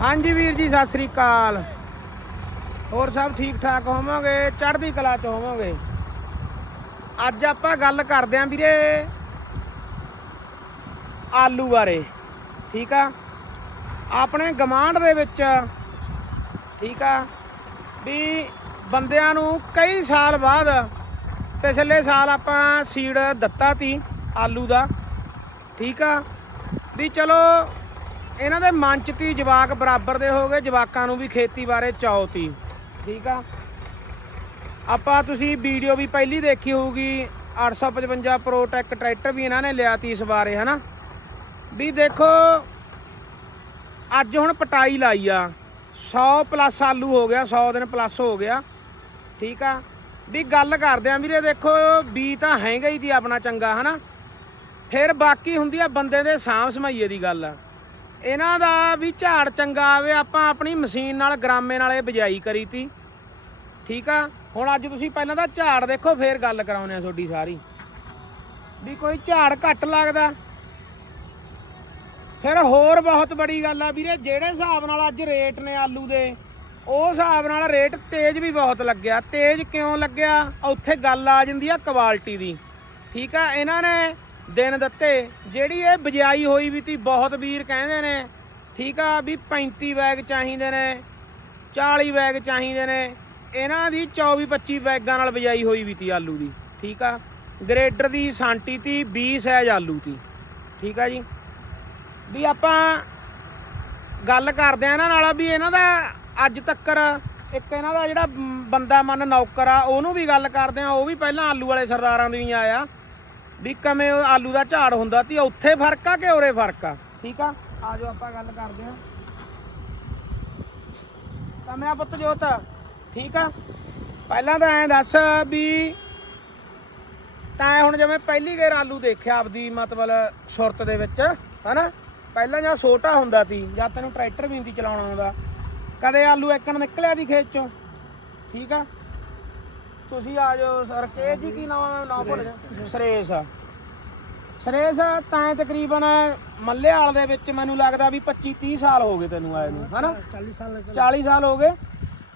ਹਾਂਜੀ ਵੀਰ ਜੀ, ਸਤਿ ਸ੍ਰੀ ਅਕਾਲ। ਹੋਰ ਸਭ ਠੀਕ ਠਾਕ ਹੋਵੋਗੇ? ਚੜ੍ਹਦੀ ਕਲਾ ਚ ਹੋਵੋਗੇ? ਅੱਜ ਆਪਾਂ ਗੱਲ ਕਰਦੇ ਆਂ ਵੀਰੇ ਆਲੂ ਬਾਰੇ, ਠੀਕ ਆ? ਆਪਣੇ ਗਮਾਂਡ ਦੇ ਵਿੱਚ, ਠੀਕ ਆ? ਵੀ ਬੰਦਿਆਂ ਨੂੰ ਕਈ ਸਾਲ ਬਾਅਦ, ਪਿਛਲੇ ਸਾਲ ਆਪਾਂ ਸੀਡ ਦਿੱਤਾ ਤੀ ਆਲੂ ਦਾ, ਠੀਕ ਆ? ਵੀ ਚਲੋ ਇਹਨਾਂ ਦੇ ਮਨ ਚ ਤੀ ਜਵਾਕ ਬਰਾਬਰ ਦੇ ਹੋ ਗਏ, ਜਵਾਕਾਂ ਨੂੰ ਵੀ ਖੇਤੀ ਬਾਰੇ ਚਾਅ ਤੀ। ਠੀਕ ਆ? ਆਪਾਂ ਤੁਸੀਂ ਵੀਡੀਓ ਵੀ ਪਹਿਲੀ ਦੇਖੀ ਹੋਊਗੀ 855 ਪ੍ਰੋਟੈਕ ਟਰੈਕਟਰ ਵੀ ਇਹਨਾਂ ਨੇ ਲਿਆ ਤੀ ਇਸ ਬਾਰੇ, ਹਨਾ? ਵੀ ਦੇਖੋ, ਅੱਜ ਹੁਣ ਪਟਾਈ ਲਾਈ ਆ। 100 ਪਲੱਸ ਆਲੂ ਹੋ ਗਿਆ 100 ਦਿਨ ਪਲੱਸ ਹੋ ਗਿਆ। ਠੀਕ ਆ? ਵੀ ਗੱਲ ਕਰਦੇ ਆ ਵੀਰੇ, ਦੇਖੋ ਬੀ ਤਾਂ ਹੈਗਾ ਹੀ ਤੀ ਆਪਣਾ ਚੰਗਾ, ਹਨਾ? ਫਿਰ ਬਾਕੀ ਹੁੰਦੀ ਆ ਬੰਦੇ ਦੇ ਸਾਂਭ ਸਮਾਈਏ ਦੀ ਗੱਲ। ਆ ਇਹਨਾਂ ਦਾ ਵੀ ਝਾੜ ਚੰਗਾ ਆਵੇ, ਆਪਾਂ ਆਪਣੀ ਮਸ਼ੀਨ ਨਾਲ ਗਰਾਮੇ ਨਾਲ ਇਹ ਬਿਜਾਈ ਕਰੀ ਤੀ। ਠੀਕ ਆ? ਹੁਣ ਅੱਜ ਤੁਸੀਂ ਪਹਿਲਾਂ ਤਾਂ ਝਾੜ ਦੇਖੋ, ਫੇਰ ਗੱਲ ਕਰਾਉਨੇ ਆ ਤੁਹਾਡੀ ਸਾਰੀ। ਵੀ ਕੋਈ ਝਾੜ ਘੱਟ ਲੱਗਦਾ। ਫਿਰ ਹੋਰ ਬਹੁਤ ਬੜੀ ਗੱਲ ਆ ਵੀਰੇ, ਜਿਹੜੇ ਹਿਸਾਬ ਨਾਲ ਅੱਜ ਰੇਟ ਨੇ ਆਲੂ ਦੇ, ਉਹ ਹਿਸਾਬ ਨਾਲ ਰੇਟ ਤੇਜ਼ ਵੀ ਬਹੁਤ ਲੱਗਿਆ। ਤੇਜ਼ ਕਿਉਂ ਲੱਗਿਆ? ਉੱਥੇ ਗੱਲ ਆ ਜਾਂਦੀ ਆ ਕੁਆਲਿਟੀ ਦੀ। ਠੀਕ ਆ? ਇਹਨਾਂ ਨੇ ਦਿਨ ਦਿੱਤੇ। ਜਿਹੜੀ ਇਹ ਬਜਾਈ ਹੋਈ ਵੀ ਤੀ, ਬਹੁਤ ਵੀਰ ਕਹਿੰਦੇ ਨੇ, ਠੀਕ ਆ ਵੀ 35 ਬੈਗ ਚਾਹੀਦੇ ਨੇ 40 ਬੈਗ ਚਾਹੀਦੇ ਨੇ। ਇਹਨਾਂ ਦੀ 24 25 ਬੈਗਾਂ ਨਾਲ ਬਜਾਈ ਹੋਈ ਵੀ ਤੀ ਆਲੂ ਦੀ, ਠੀਕ ਆ। ਗ੍ਰੇਡਰ ਦੀ ਸਾਂਟੀ ਤੀ 20 ਸਾਈਜ਼ ਆਲੂ ਤੀ, ਠੀਕ ਆ ਜੀ। ਵੀ ਆਪਾਂ ਗੱਲ ਕਰਦੇ ਆ ਇਹਨਾਂ ਨਾਲ ਵੀ ਇਹਨਾਂ ਦਾ ਅੱਜ ਤੱਕਰ ਇੱਕ ਇਹਨਾਂ ਦਾ ਜਿਹੜਾ ਬੰਦਾ ਮਨ ਨੌਕਰ ਆ, ਉਹਨੂੰ ਵੀ ਗੱਲ ਕਰਦੇ ਆ, ਉਹ ਵੀ ਪਹਿਲਾਂ ਆਲੂ ਵਾਲੇ ਸਰਦਾਰਾਂ ਦੀ ਹੀ ਆਇਆ। ਵੀ ਕਿਵੇਂ ਉਹ ਆਲੂ ਦਾ ਝਾੜ ਹੁੰਦਾ ਤੀ ਉੱਥੇ ਫ਼ਰਕ ਆ ਕਿ ਉਰੇ ਫ਼ਰਕ ਆ? ਠੀਕ ਆ? ਆਜੋ ਆਪਾਂ ਗੱਲ ਕਰਦੇ ਆ ਕਮਿਆ ਪੁੱਤ ਜੋਤ। ਠੀਕ ਆ? ਪਹਿਲਾਂ ਤਾਂ ਐਂ ਦੱਸ ਵੀ ਤਾਂ ਹੁਣ ਜਿਵੇਂ ਪਹਿਲੀ ਗੇਰ ਆਲੂ ਦੇਖਿਆ ਆਪਦੀ ਮਤਲਬ ਸੁਰਤ ਦੇ ਵਿੱਚ, ਹਨਾ? ਪਹਿਲਾਂ ਜਾਂ ਛੋਟਾ ਹੁੰਦਾ ਸੀ, ਜਾਂ ਤੈਨੂੰ ਟਰੈਕਟਰ ਵੀ ਨਹੀਂ ਚਲਾਉਣਾ ਆਉਂਦਾ। ਕਦੇ ਆਲੂ ਇੱਕਣ ਨਿਕਲਿਆ ਦੀ ਖੇਤ ਚੋਂ? ਠੀਕ ਆ? ਤੁਸੀਂ ਆ ਜਾਓ ਸਰ। ਕੇ ਜੀ ਕੀ ਨਾਮ ਹੈ ਨਾਮ ਭੁੱਲ ਗਿਆ। ਸਰੇਸ਼। ਸਰੇਸ਼ ਤਾਂ ਤਕਰੀਬਨ ਮੱਲੇ ਵਾਲ ਦੇ ਵਿੱਚ ਮੈਨੂੰ ਲੱਗਦਾ ਵੀ 25 30 ਸਾਲ ਹੋ ਗਏ ਤੈਨੂੰ ਆਏ ਨੂੰ ਹਨਾ? 40 ਸਾਲ 40 ਸਾਲ ਹੋ ਗਏ।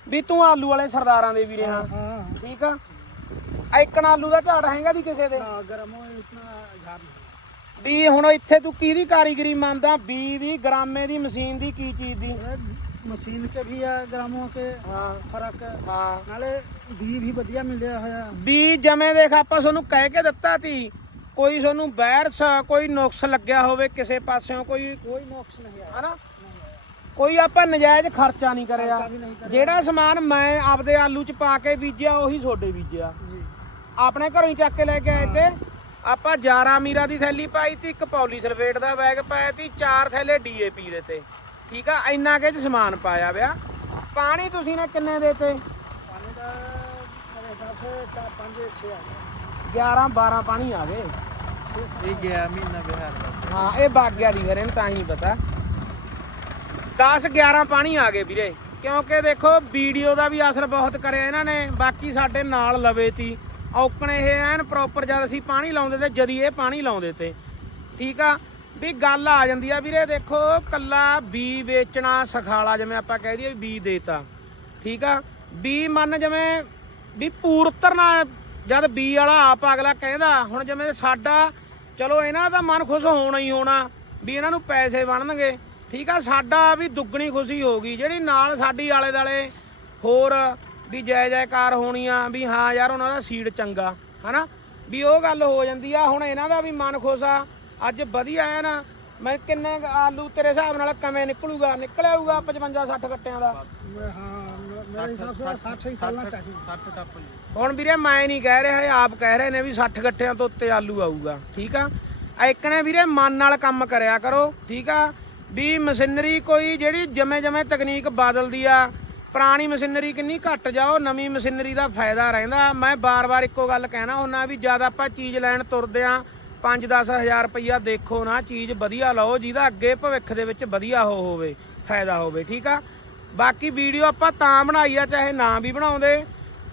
ਵੀ ਤੂੰ ਆਲੂ ਵਾਲੇ ਸਰਦਾਰਾਂ ਦੇ ਵੀ ਰਿਹਾ ਠੀਕ ਆ? ਐਕਣ ਆਲੂ ਦਾ ਝਾੜ ਹੈਗਾ ਵੀ ਕਿਸੇ ਦੇ? ਵੀ ਹੁਣ ਇੱਥੇ ਤੂੰ ਕਿਹਦੀ ਕਾਰੀਗਰੀ ਮੰਨਦਾ? ਬੀ ਵੀ ਗਰਾਮੇ ਦੀ ਮਸ਼ੀਨ ਦੀ ਕੀ ਚੀਜ਼ ਦੀ? ਮਸ਼ੀਨ ਕੇ ਵੀ ਆ ਗ੍ਰਾਮਾਂ ਕੇ ਹਾਂ ਫ਼ਰਕ। ਹਾਂ। ਨਾਲੇ ਬੀ ਵੀ ਵਧੀਆ ਮਿਲਿਆ ਹੋਇਆ। ਬੀ ਜਮੇ ਦੇਖ ਆਪਾਂ ਤੁਹਾਨੂੰ ਕਹਿ ਕੇ ਦਿੱਤਾ ਸੀ ਕੋਈ ਤੁਹਾਨੂੰ ਵਾਇਰਸ ਕੋਈ ਨੁਕਸ ਲੱਗਿਆ ਹੋਵੇ ਕਿਸੇ ਪਾਸਿਓਂ ਕੋਈ ਕੋਈ ਨੁਕਸ ਨਹੀਂ ਆਇਆ। ਹਨਾ? ਕੋਈ ਆਪਾਂ ਨਜਾਇਜ਼ ਖਰਚਾ ਨਹੀਂ ਕਰਿਆ। ਜਿਹੜਾ ਸਮਾਨ ਮੈਂ ਆਪਦੇ ਆਲੂ ਚ ਪਾ ਕੇ ਬੀਜਿਆ ਉਹੀ ਤੁਹਾਡੇ ਬੀਜਿਆ। ਜੀ। ਆਪਣੇ ਘਰੋਂ ਹੀ ਚੱਕ ਕੇ ਲੈ ਕੇ ਆਏ ਤੇ। ਆਪਾਂ 11 ਮੀਰਾ ਦੀ ਥੈਲੀ ਪਾਈ ਤੀ ਇੱਕ ਪੌਲੀ ਦਾ ਬੈਗ ਪਾਇਆ ਤੀ ਚਾਰ ਥੈਲੇ ਡੀਏਪੀ ਦੇ ਤੇ। ਠੀਕ ਆ ਇੰਨਾ ਕਿ ਚ ਸਮਾਨ ਪਾਇਆ ਵਿਆ। ਪਾਣੀ ਤੁਸੀਂ ਨੇ ਕਿੰਨੇ ਦੇਤੇ? ਪਾਣੀ ਦਾ ਮੇਰੇ ਹਿਸਾਬ 4 5 6 ਆ 11 12 ਪਾਣੀ ਆ ਗਏ? ਇਹ ਗਿਆ ਮਹੀਨਾ ਬਿਹਾਰ ਦਾ ਹਾਂ ਇਹ ਬਾਗਿਆ ਦੀ ਵੀਰੇ ਤਾਂ ਹੀ ਪਤਾ। 10 11 ਪਾਣੀ ਆ ਗਏ ਵੀਰੇ। ਕਿਉਂਕਿ ਦੇਖੋ ਵੀਡੀਓ ਦਾ ਵੀ ਅਸਰ ਬਹੁਤ ਕਰਿਆ ਇਹਨਾਂ ਨੇ। ਬਾਕੀ ਸਾਡੇ ਨਾਲ ਲਵੇ ਤੀ। ਔਕਣੇ ਇਹ ਐਨ ਪ੍ਰੋਪਰ ਜਦ ਅਸੀਂ ਪਾਣੀ ਲਾਉਂਦੇ ਤੇ ਜਦ ਇਹ ਪਾਣੀ ਲਾਉਂਦੇ ਤੇ। ਠੀਕ ਆ? ਵੀ ਗੱਲ ਆ ਜਾਂਦੀ ਆ ਵੀਰੇ, ਦੇਖੋ ਕੱਲਾ ਬੀ ਵੇਚਣਾ ਸਖਾਲਾ ਜਿਵੇਂ ਆਪਾਂ ਕਹਿ ਦਈਏ ਵੀ ਬੀ ਦੇਤਾ, ਠੀਕ ਆ? ਬੀ ਮੰਨ ਜਿਵੇਂ ਵੀ ਪੂਰਤਰਨਾ ਜਦ ਬੀ ਵਾਲਾ ਆਪ ਅਗਲਾ ਕਹਿੰਦਾ, ਹੁਣ ਜਿਵੇਂ ਸਾਡਾ, ਚਲੋ ਇਹਨਾਂ ਦਾ ਮਨ ਖੁਸ਼ ਹੋਣਾ ਹੀ ਹੋਣਾ ਵੀ ਇਹਨਾਂ ਨੂੰ ਪੈਸੇ ਬਣਨਗੇ, ਠੀਕ ਆ? ਸਾਡਾ ਵੀ ਦੁੱਗਣੀ ਖੁਸ਼ੀ ਹੋਗੀ ਜਿਹੜੀ ਨਾਲ ਸਾਡੀ ਆਲੇ ਦਾਲੇ ਹੋਰ ਵੀ ਜੈ ਜੈਕਾਰ ਹੋਣੀ ਆ ਵੀ ਹਾਂ ਯਾਰ ਉਹਨਾਂ ਦਾ ਸੀਡ ਚੰਗਾ, ਹਨਾ? ਵੀ ਉਹ ਗੱਲ ਹੋ ਜਾਂਦੀ ਆ, ਹੁਣ ਇਹਨਾਂ ਦਾ ਵੀ ਮਨ ਖੁਸ਼ ਆ ਅੱਜ ਵਧੀਆ ਆ ਨਾ ਮੈਂ ਕਿੰਨੇ ਆਲੂ ਤੇਰੇ ਹਿਸਾਬ ਨਾਲ ਕਿਵੇਂ ਨਿਕਲੂਗਾ? ਨਿਕਲਿਆ ਹੋਊਗਾ 55 60 ਕੱਟਿਆਂ ਦਾ। ਮੇਰੇ ਹਿਸਾਬ ਨਾਲ 60 ਹੀ ਖਾਣਾ ਚਾਹੀਦਾ। 60 ਟੱਪ ਜੀ। ਹੁਣ ਵੀਰੇ ਮੈਂ ਨਹੀਂ ਕਹਿ ਰਿਹਾ ਆਪ ਕਹਿ ਰਹੇ ਨੇ ਵੀ 60 ਕੱਟਿਆਂ ਤੋਂ ਉੱਤੇ ਆਲੂ ਆਊਗਾ ਠੀਕ ਆ? ਇੱਕ ਨੇ ਵੀਰੇ ਮਨ ਨਾਲ ਕੰਮ ਕਰਿਆ ਕਰੋ ਠੀਕ ਆ? ਵੀ ਮਸ਼ੀਨਰੀ ਕੋਈ ਜਿਹੜੀ ਜਮੇ ਜਮੇ ਤਕਨੀਕ ਬਦਲਦੀ ਆ ਪੁਰਾਣੀ ਮਸ਼ੀਨਰੀ ਕਿੰਨੀ ਘੱਟ ਜਾਓ ਨਵੀਂ ਮਸ਼ੀਨਰੀ ਦਾ ਫਾਇਦਾ ਰਹਿੰਦਾ। ਮੈਂ ਬਾਰ-ਬਾਰ ਇੱਕੋ ਗੱਲ ਕਹਿਣਾ ਹੁੰਦਾ ਵੀ ਜਦ ਆਪਾਂ ਚੀਜ਼ ਲੈਣ ਤੁਰਦੇ ਆ 5-10000 ਰੁਪਈਆ ਦੇਖੋ ਨਾ, ਚੀਜ਼ ਵਧੀਆ ਲਓ, ਜਿਹਦਾ ਅੱਗੇ ਭਵਿੱਖ ਦੇ ਵਿੱਚ ਵਧੀਆ ਹੋ ਹੋਵੇ, ਫਾਇਦਾ ਹੋਵੇ, ਠੀਕ ਆ? ਬਾਕੀ ਵੀਡੀਓ ਆਪਾਂ ਤਾਂ ਬਣਾਈ ਆ, ਚਾਹੇ ਨਾ ਵੀ ਬਣਾਉਂਦੇ।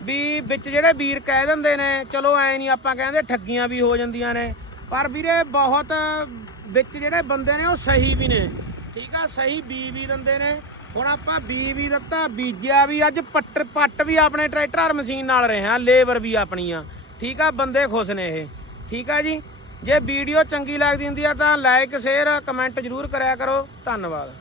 ਵੀ ਵਿੱਚ ਜਿਹੜੇ ਵੀਰ ਕਹਿ ਦਿੰਦੇ ਨੇ, ਚਲੋ ਐ ਨਹੀਂ ਆਪਾਂ ਕਹਿੰਦੇ, ਠੱਗੀਆਂ ਵੀ ਹੋ ਜਾਂਦੀਆਂ ਨੇ। ਪਰ ਵੀਰੇ, ਬਹੁਤ ਵਿੱਚ ਜਿਹੜੇ ਬੰਦੇ ਨੇ, ਉਹ ਸਹੀ ਵੀ ਨੇ, ਠੀਕ ਆ? ਸਹੀ ਬੀ ਵੀ ਦਿੰਦੇ ਨੇ। ਹੁਣ ਆਪਾਂ ਬੀ ਵੀ ਦਿੱਤਾ, ਬੀਜਿਆ ਵੀ, ਅੱਜ ਪੱਟ ਪੱਟ ਵੀ ਆਪਣੇ ਟਰੈਕਟਰ ਮਸ਼ੀਨ ਨਾਲ ਰਹੇ ਆ, ਲੇਬਰ ਵੀ ਆਪਣੀ ਆ। ਠੀਕ ਆ? ਬੰਦੇ ਖੁਸ਼ ਨੇ ਇਹ। ਠੀਕ ਆ ਜੀ? ਜੇ ਵੀਡੀਓ ਚੰਗੀ ਲੱਗਦੀ ਹੁੰਦੀ ਆ ਤਾਂ ਲਾਈਕ ਸ਼ੇਅਰ ਕਮੈਂਟ ਜ਼ਰੂਰ ਕਰਿਆ ਕਰੋ। ਧੰਨਵਾਦ।